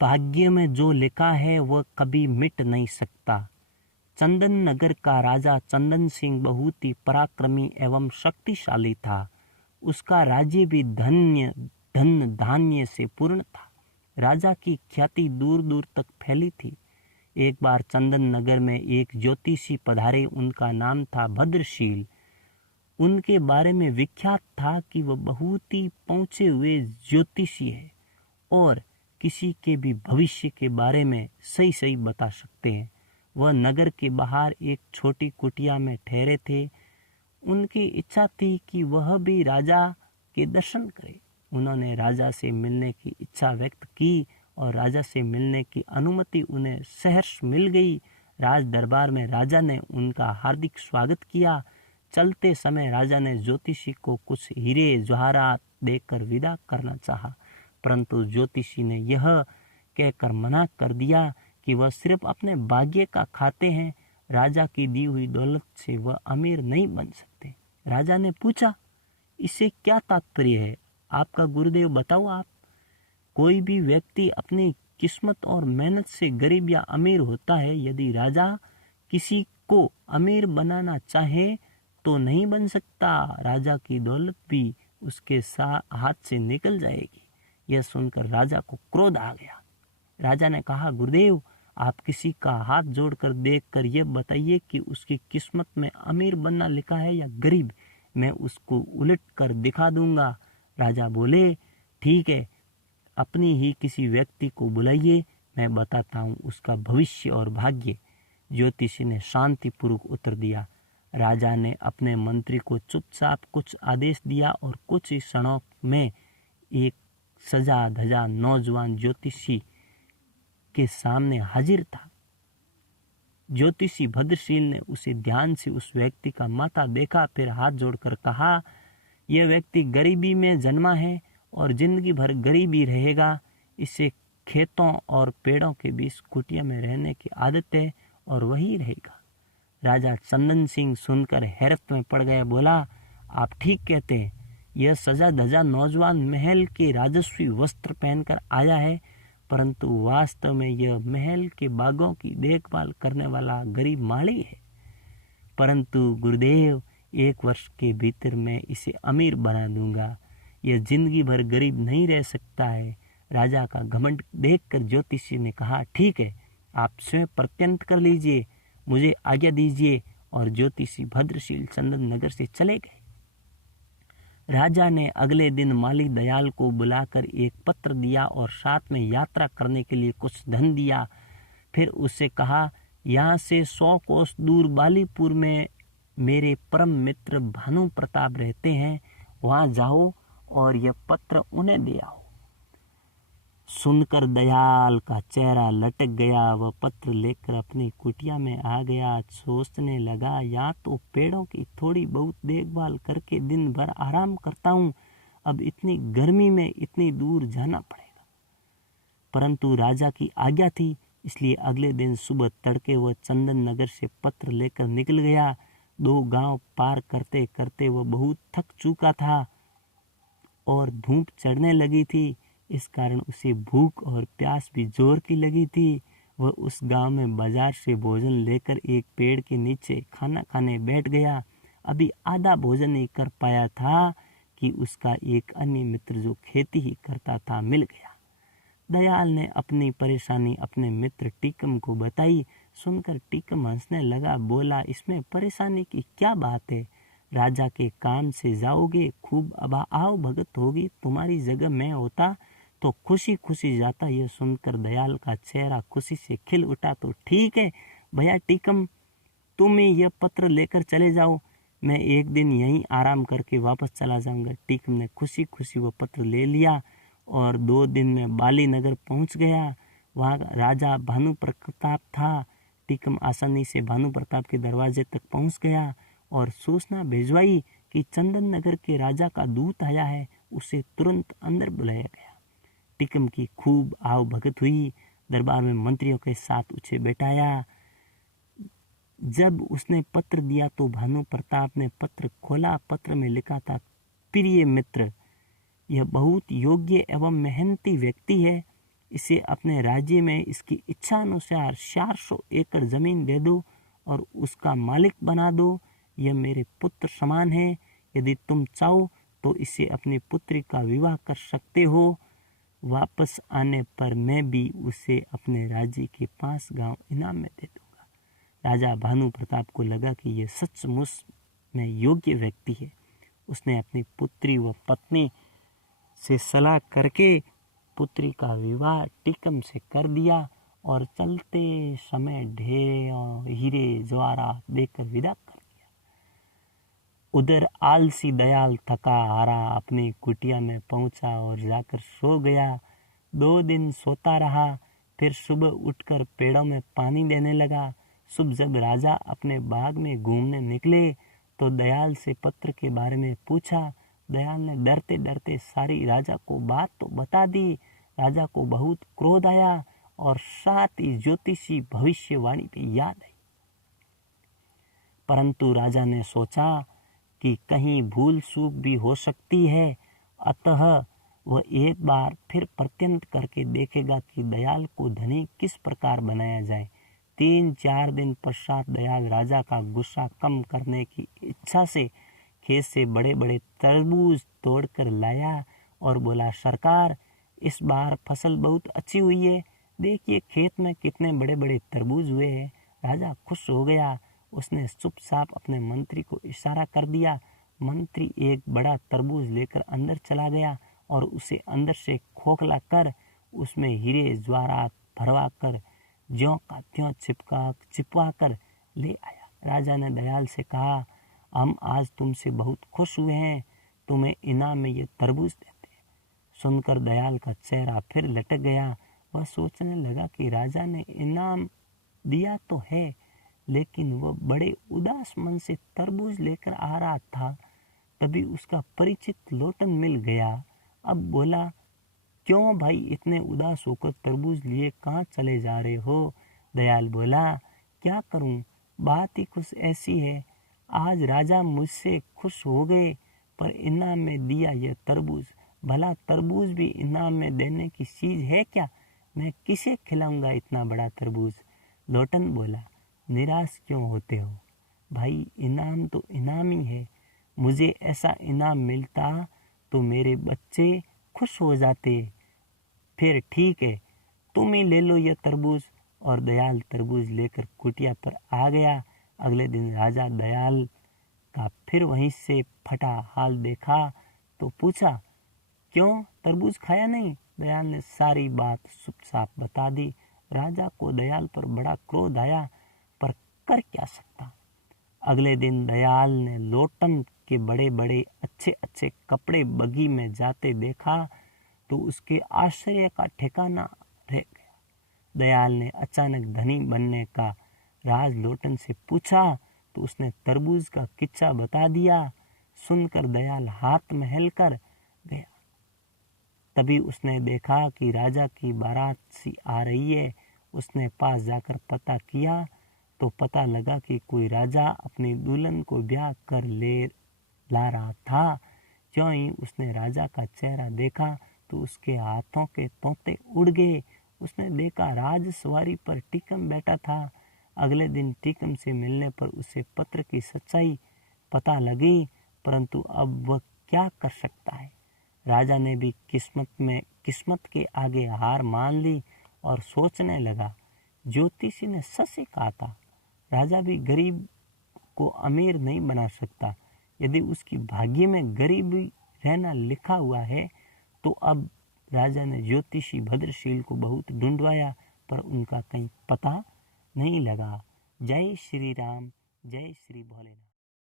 भाग्य में जो लिखा है वह कभी मिट नहीं सकता। चंदन नगर का राजा चंदन सिंह बहुत ही पराक्रमी एवं शक्तिशाली था। उसका राज्य भी धन धान्य से पूर्ण था। राजा की ख्याति दूर दूर तक फैली थी। एक बार चंदन नगर में एक ज्योतिषी पधारे। उनका नाम था भद्रशील। उनके बारे में विख्यात था कि वह बहुत ही पहुंचे हुए ज्योतिषी है और किसी के भी भविष्य के बारे में सही सही बता सकते हैं। वह नगर के बाहर एक छोटी कुटिया में ठहरे थे। उनकी इच्छा थी कि वह भी राजा के दर्शन करे। उन्होंने राजा से मिलने की इच्छा व्यक्त की और राजा से मिलने की अनुमति उन्हें सहर्ष मिल गई। राज दरबार में राजा ने उनका हार्दिक स्वागत किया। चलते समय राजा ने ज्योतिषी को कुछ हीरे जवाहरात देकर विदा करना चाहा, परंतु ज्योतिषी ने यह कहकर मना कर दिया कि वह सिर्फ अपने भाग्य का खाते हैं। राजा की दी हुई दौलत से वह अमीर नहीं बन सकते। राजा ने पूछा, इससे क्या तात्पर्य है? आपका गुरुदेव बताओ आप। कोई भी व्यक्ति अपनी किस्मत और मेहनत से गरीब या अमीर होता है। यदि राजा किसी को अमीर बनाना चाहे तो नहीं बन सकता। राजा की दौलत भी उसके हाथ से निकल जाएगी। यह सुनकर राजा को क्रोध आ गया। राजा ने कहा, गुरुदेव, आप किसी का हाथ जोड़कर देखकर यह बताइए कि उसकी किस्मत में अमीर बनना लिखा है या गरीब। मैं उसको उलट कर दिखा दूंगा। राजा बोले, ठीक है, अपनी ही किसी व्यक्ति को बुलाइए, मैं बताता हूँ उसका भविष्य और भाग्य। ज्योतिषी ने शांतिपूर्वक उत्तर दिया। राजा ने अपने मंत्री को चुपचाप कुछ आदेश दिया और कुछ ही क्षणों में एक सजा धजा नौजवान ज्योतिषी के सामने हाजिर था। ज्योतिषी भद्रशील ने उसे ध्यान से उस व्यक्ति का माथा देखा, फिर हाथ जोड़कर कहा, यह व्यक्ति गरीबी में जन्मा है और जिंदगी भर गरीब ही रहेगा। इसे खेतों और पेड़ों के बीच कुटिया में रहने की आदत है और वही रहेगा। राजा चंदन सिंह सुनकर हैरत में पड़ गया। बोला, आप ठीक कहते हैं। यह सजा धजा नौजवान महल के राजस्वी वस्त्र पहनकर आया है, परंतु वास्तव में यह महल के बागों की देखभाल करने वाला गरीब माली है। परंतु गुरुदेव, 1 वर्ष के भीतर मैं इसे अमीर बना दूंगा। यह जिंदगी भर गरीब नहीं रह सकता है। राजा का घमंड देखकर ज्योतिषी ने कहा, ठीक है, आप स्वयं प्रत्यंत कर लीजिए, मुझे आज्ञा दीजिए। और ज्योतिषी भद्रशील चंदन नगर से चले गए। राजा ने अगले दिन माली दयाल को बुलाकर एक पत्र दिया और साथ में यात्रा करने के लिए कुछ धन दिया। फिर उससे कहा, यहाँ से 100 कोस दूर बालीपुर में मेरे परम मित्र भानु प्रताप रहते हैं, वहां जाओ और यह पत्र उन्हें दे आओ। सुनकर दयाल का चेहरा लटक गया। वह पत्र लेकर अपनी कुटिया में आ गया। सोचने लगा, या तो पेड़ों की थोड़ी बहुत देखभाल करके दिन भर आराम करता हूँ, अब इतनी गर्मी में इतनी दूर जाना पड़ेगा। परंतु राजा की आज्ञा थी, इसलिए अगले दिन सुबह तड़के वह चंदन नगर से पत्र लेकर निकल गया। 2 गांव पार करते करते वह बहुत थक चुका था और धूप चढ़ने लगी थी। इस कारण उसे भूख और प्यास भी जोर की लगी थी। वह उस गांव में बाजार से भोजन लेकर एक पेड़ के नीचे खाना खाने बैठ गया। अभी आधा भोजन ही कर पाया था कि उसका एक अन्य मित्र जो खेती ही करता था मिल गया। दयाल ने अपनी परेशानी अपने मित्र टीकम को बताई। सुनकर टीकम हंसने लगा। बोला, इसमें परेशानी की क्या बात है? राजा के काम से जाओगे, खूब आओ भगत होगी। तुम्हारी जगह मैं होता तो खुशी खुशी जाता। यह सुनकर दयाल का चेहरा खुशी से खिल उठा। तो ठीक है भैया टीकम, तुम ही यह पत्र लेकर चले जाओ, मैं एक दिन यहीं आराम करके वापस चला जाऊंगा। टीकम ने खुशी खुशी वह पत्र ले लिया और 2 दिन में बाली नगर पहुंच गया। वहाँ राजा भानु प्रताप था। टीकम आसानी से भानु प्रताप के दरवाजे तक पहुंच गया और सूचना भिजवाई कि चंदन नगर के राजा का दूत आया है, उसे तुरंत अंदर बुलाया गया। टीकम की खूब आव भगत हुई। दरबार में मंत्रियों के साथ उसे बैठाया। जब उसने पत्र दिया तो भानु प्रताप ने पत्र खोला। पत्र में लिखा था, प्रिय मित्र, यह बहुत योग्य एवं मेहनती व्यक्ति है। इसे अपने राज्य में इसकी इच्छा अनुसार 400 एकड़ जमीन दे दो और उसका मालिक बना दो। यह मेरे पुत्र समान है। यदि तुम चाहो तो इसे अपनी पुत्री का विवाह कर सकते हो। वापस आने पर मैं भी उसे अपने राज्य के 5 गांव इनाम में दे दूंगा। राजा भानु प्रताप को लगा कि यह सचमुच में योग्य व्यक्ति है। उसने अपनी पुत्री व पत्नी से सलाह करके पुत्री का विवाह टीकम से कर दिया और चलते समय ढेर और हीरे जवाहरात देकर विदा कर दिया। उधर आलसी दयाल थका हारा अपनी कुटिया में पहुंचा और जाकर सो गया। 2 दिन सोता रहा, फिर सुबह उठकर पेड़ों में पानी देने लगा। सुबह जब राजा अपने बाग में घूमने निकले तो दयाल से पत्र के बारे में पूछा। दयाल ने डरते डरते सारी राजा को बात तो बता दी। राजा को बहुत क्रोध आया और साथ ही ज्योतिषी भविष्यवाणी भी याद आई। परंतु राजा ने सोचा कि कहीं भूल चूक भी हो सकती है, अतः वह एक बार फिर प्रत्यंत करके देखेगा कि दयाल को धनी किस प्रकार बनाया जाए। 3-4 दिन पश्चात दयाल राजा का गुस्सा कम करने की इच्छा से खेत से बड़े बड़े तरबूज तोड़कर लाया और बोला, सरकार, इस बार फसल बहुत अच्छी हुई है। देखिए खेत में कितने बड़े बड़े तरबूज हुए हैं। राजा खुश हो गया। उसने चुपचाप अपने मंत्री को इशारा कर दिया। मंत्री एक बड़ा तरबूज लेकर अंदर चला गया और उसे अंदर से खोखला कर उसमें हीरे जवाहरात भरवा कर ज्यों का त्यों चिपवा कर ले आया। राजा ने दयाल से कहा, हम आज तुमसे बहुत खुश हुए हैं, तुम्हें इनाम में ये तरबूज देते हैं। सुनकर दयाल का चेहरा फिर लटक गया। वह सोचने लगा कि राजा ने इनाम दिया तो है, लेकिन वह बड़े उदास मन से तरबूज लेकर आ रहा था। तभी उसका परिचित लोटन मिल गया। अब बोला, क्यों भाई इतने उदास होकर तरबूज लिए कहाँ चले जा रहे हो? दयाल बोला, क्या करूं, बात ही कुछ ऐसी है। आज राजा मुझसे खुश हो गए, पर इनाम में दिया यह तरबूज। भला तरबूज भी इनाम में देने की चीज है क्या? मैं किसे खिलाऊंगा इतना बड़ा तरबूज? लोटन बोला, निराश क्यों होते हो भाई, इनाम तो इनाम ही है। मुझे ऐसा इनाम मिलता तो मेरे बच्चे खुश हो जाते। फिर ठीक है, तुम ही ले लो यह तरबूज। और दयाल तरबूज लेकर कुटिया पर आ गया। अगले दिन राजा दयाल का फिर वहीं से फटा हाल देखा तो पूछा, क्यों तरबूज खाया नहीं? दयाल ने सारी बात चुपचाप बता दी। राजा को दयाल पर बड़ा क्रोध आया, पर कर क्या सकता। अगले दिन दयाल ने लोटन के बड़े बड़े अच्छे अच्छे कपड़े बगी में जाते देखा तो उसके आश्चर्य का ठिकाना रह गया। दयाल ने अचानक धनी बनने का राज लोटन से पूछा तो उसने तरबूज का किस्सा बता दिया। सुनकर दयाल हाथ में हिलकर गया। तभी उसने देखा कि राजा की बारात सी आ रही है। उसने पास जाकर पता किया तो पता लगा कि कोई राजा अपनी दुल्हन को ब्याह कर ला रहा था। ज्यों ही उसने राजा का चेहरा देखा तो उसके हाथों के तोते उड़ गए। उसने देखा राज सवारी पर टीकम बैठा था। अगले दिन टीकम से मिलने पर उसे पत्र की सच्चाई पता लगी, परंतु अब वह क्या कर सकता है। राजा ने भी किस्मत के आगे हार मान ली और सोचने लगा, ज्योतिषी ने सच ही कहा था, राजा भी गरीब को अमीर नहीं बना सकता। यदि उसकी भाग्य में गरीबी रहना लिखा हुआ है तो अब राजा ने ज्योतिषी भद्रशील को बहुत ढूंढवाया, पर उनका कहीं पता नहीं लगा। जय श्री राम, जय श्री भोलेनाथ।